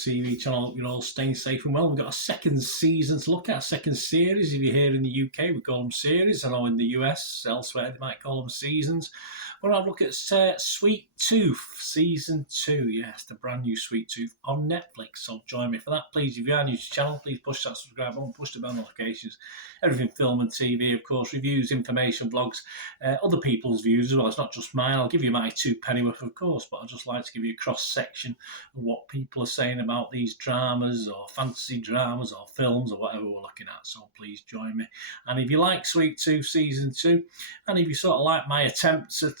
TV channel. You're all staying safe and well. We've got a second season to look at, a second series. If you're here in the UK, we call them series. I know in the US, elsewhere, they might call them seasons. We're going to look at Sweet Tooth Season 2. Yes, the brand new Sweet Tooth on Netflix. So join me for that, please. If you are new to the channel, please push that subscribe button, push the bell notifications. Everything film and TV, of course, reviews, information, blogs, other people's views as well. It's not just mine. I'll give you my 2 penny worth, of course, but I'd just like to give you a cross-section of what people are saying about these dramas or fantasy dramas or films or whatever we're looking at. So please join me. And if you like Sweet Tooth Season 2, and if you sort of like my attempts at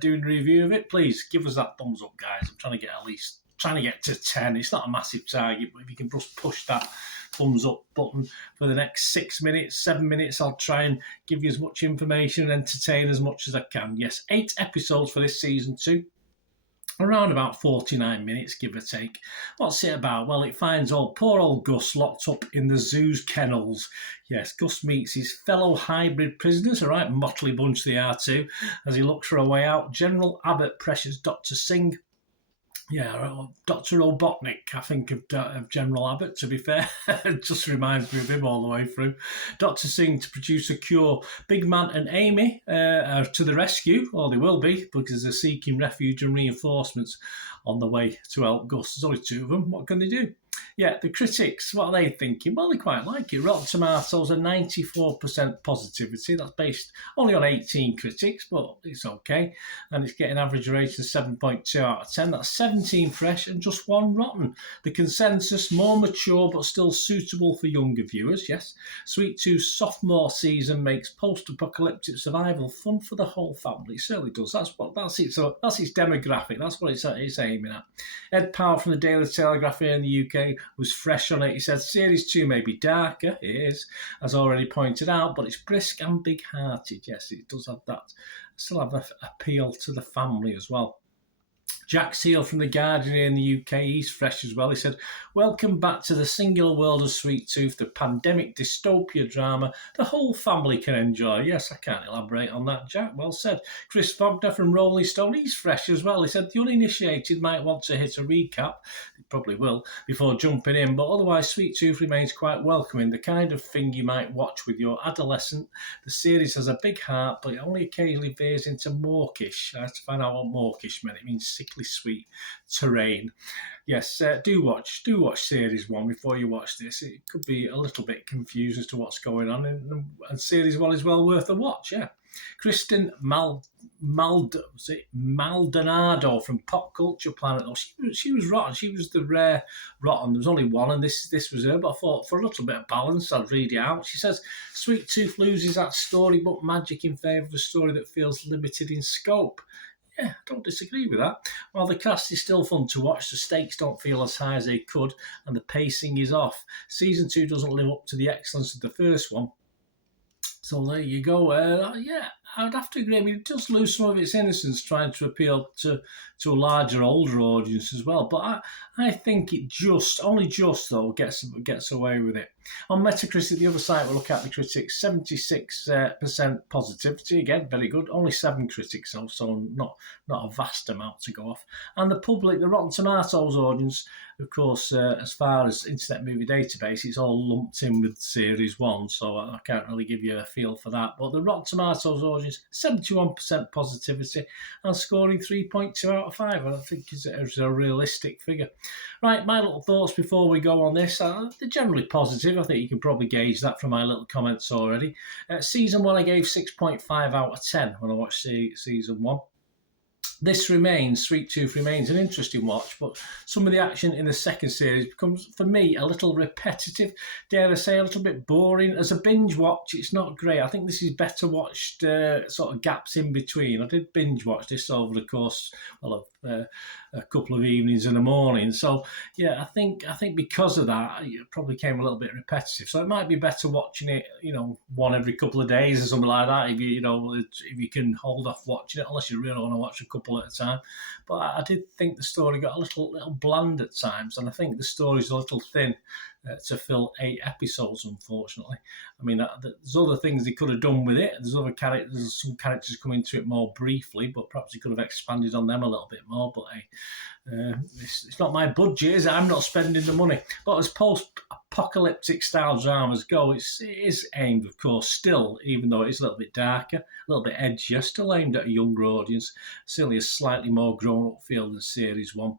doing a review of it, please give us that thumbs up, guys. I'm trying to get to 10. It's not a massive target, but if you can just push that thumbs up button for the next 6 minutes, 7 minutes, I'll try and give you as much information and entertain as much as I can. Yes, 8 episodes for this season 2. Around about 49 minutes, give or take. What's it about? Well, it finds poor old Gus locked up in the zoo's kennels. Yes, Gus meets his fellow hybrid prisoners, a right motley bunch they are too, as he looks for a way out. General Abbott pressures Dr. Singh. Yeah, Dr. Robotnik, I think, of General Abbott, to be fair. It just reminds me of him all the way through. Dr. Singh to produce a cure. Big Man and Amy are to the rescue, or they will be, because they're seeking refuge and reinforcements on the way to help Gus. There's only 2 of them. What can they do? Yeah, the critics, what are they thinking? Well, they quite like it. Rotten Tomatoes are 94% positivity. That's based only on 18 critics, but it's okay. And it's getting average rating of 7.2 out of 10. That's 17 fresh and just 1 rotten. The consensus, more mature but still suitable for younger viewers, yes. Sweet Tooth's sophomore season makes post-apocalyptic survival fun for the whole family. It certainly does. That's its demographic. That's what it's aiming at. Ed Powell from the Daily Telegraph here in the UK was fresh on it. He said, Series 2 may be darker, it is, as already pointed out, but it's brisk and big-hearted. Yes, it does have that. Still have that appeal to the family as well. Jack Seal from The Guardian in the UK, he's fresh as well. He said, welcome back to the singular world of Sweet Tooth, the pandemic dystopia drama the whole family can enjoy. Yes, I can't elaborate on that, Jack. Well said. Chris Wagner from Rolling Stone, he's fresh as well. He said, the uninitiated might want to hit a recap, probably will, before jumping in, but otherwise Sweet Tooth remains quite welcoming, the kind of thing you might watch with your adolescent. The series has a big heart, but it only occasionally veers into mawkish. I had to find out what mawkish meant. It means sickly sweet terrain. Yes, do watch Series 1 before you watch this. It could be a little bit confused as to what's going on, and Series 1 is well worth a watch, yeah. Kristen Maldonado from Pop Culture Planet. Oh, she was rotten. She was the rare rotten. There was only one, and this was her. But I thought for a little bit of balance, I'd read it out. She says, Sweet Tooth loses that storybook magic in favour of a story that feels limited in scope. Yeah, I don't disagree with that. While the cast is still fun to watch, the stakes don't feel as high as they could, and the pacing is off. Season 2 doesn't live up to the excellence of the first one. So there you go. Yeah, I'd have to agree. I mean, it does lose some of its innocence trying to appeal to a larger, older audience as well. But I think it only just though, gets away with it. On Metacritic, the other site we'll look at the critics, 76% positivity. Again, very good. Only 7 critics, so not a vast amount to go off. And the public, the Rotten Tomatoes audience, of course, as far as Internet Movie Database, it's all lumped in with Series 1, so I can't really give you a feel for that. But the Rotten Tomatoes audience, 71% positivity and scoring 3.2 out of 5. I think is a realistic figure. Right, my little thoughts before we go on this. They're generally positive. I think you can probably gauge that from my little comments already. Season 1, I gave 6.5 out of 10 when I watched Season 1. Sweet Tooth remains an interesting watch, but some of the action in the second series becomes, for me, a little repetitive, dare I say, a little bit boring. As a binge watch, it's not great. I think this is better watched sort of gaps in between. I did binge watch this over the course, of a couple of evenings and a morning. So yeah, I think because of that, it probably became a little bit repetitive. So it might be better watching it, one every couple of days or something like that. If if you can hold off watching it, unless you really want to watch a couple at a time. But I did think the story got a little bland at times, and I think the story's a little thin to fill 8 episodes, unfortunately. I mean, there's other things they could have done with it. There's some characters come into it more briefly, but perhaps they could have expanded on them a little bit more. But hey, it's not my budget, is it? I'm not spending the money. But as post-apocalyptic style dramas go, it is aimed, of course, still, even though it is a little bit darker, a little bit edgier, still aimed at a younger audience, certainly a slightly more grown-up feel than Series 1.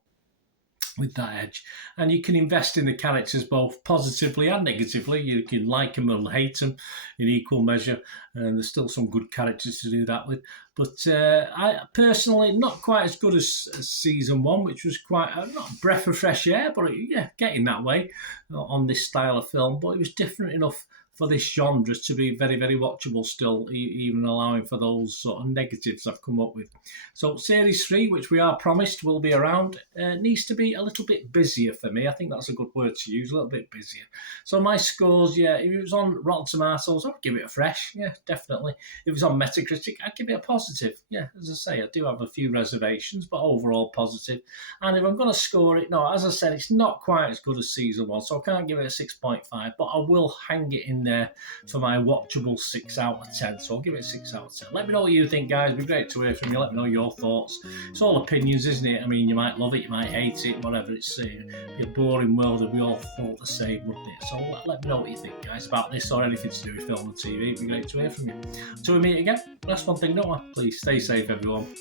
With that edge, and you can invest in the characters both positively and negatively. You can like them or hate them in equal measure, and there's still some good characters to do that with. But I personally, not quite as good as season 1, which was quite not a breath of fresh air, but yeah, getting that way on this style of film. But it was different enough for this genre to be very, very watchable still, even allowing for those sort of negatives I've come up with. So Series 3, which we are promised will be around, needs to be a little bit busier for me. I think that's a good word to use, a little bit busier. So my scores, yeah, if it was on Rotten Tomatoes, I'd give it a fresh, yeah, definitely. If it was on Metacritic, I'd give it a positive. Yeah, as I say, I do have a few reservations, but overall positive. And if I'm going to score it, no, as I said, it's not quite as good as season 1, so I can't give it a 6.5, but I will hang it in there for my watchable 6 out of 10. So I'll give it a 6 out of 10. Let me know what you think, guys. It'd be great to hear from you. Let me know your thoughts. It's all opinions, isn't it? I mean, you might love it, you might hate it, whatever. It's a boring world if we all thought the same, wouldn't it? So let me know what you think, guys, about this or anything to do with film and TV. It'd be great to hear from you. Until we meet again, last one thing, don't I? Please stay safe, everyone.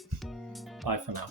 Bye for now.